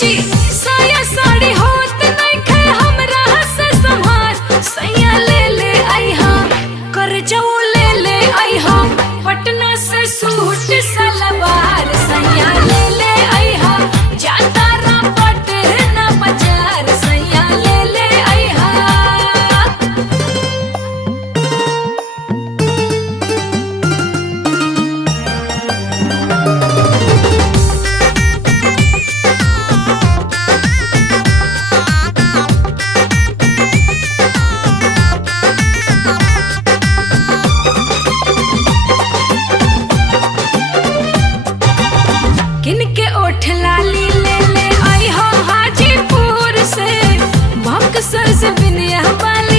जी साया साड़ी होत नहीं खे हमरा से संभार सैया ले आई हम कर जाओ ले आई हम पटना से सूट सलवार सैया ले आई हम जाता रा पटना बाजार सैया ले आई हम। किनके ओठ लाली ले आई हो हाजीपुर से बक्सर से बिनिया वाला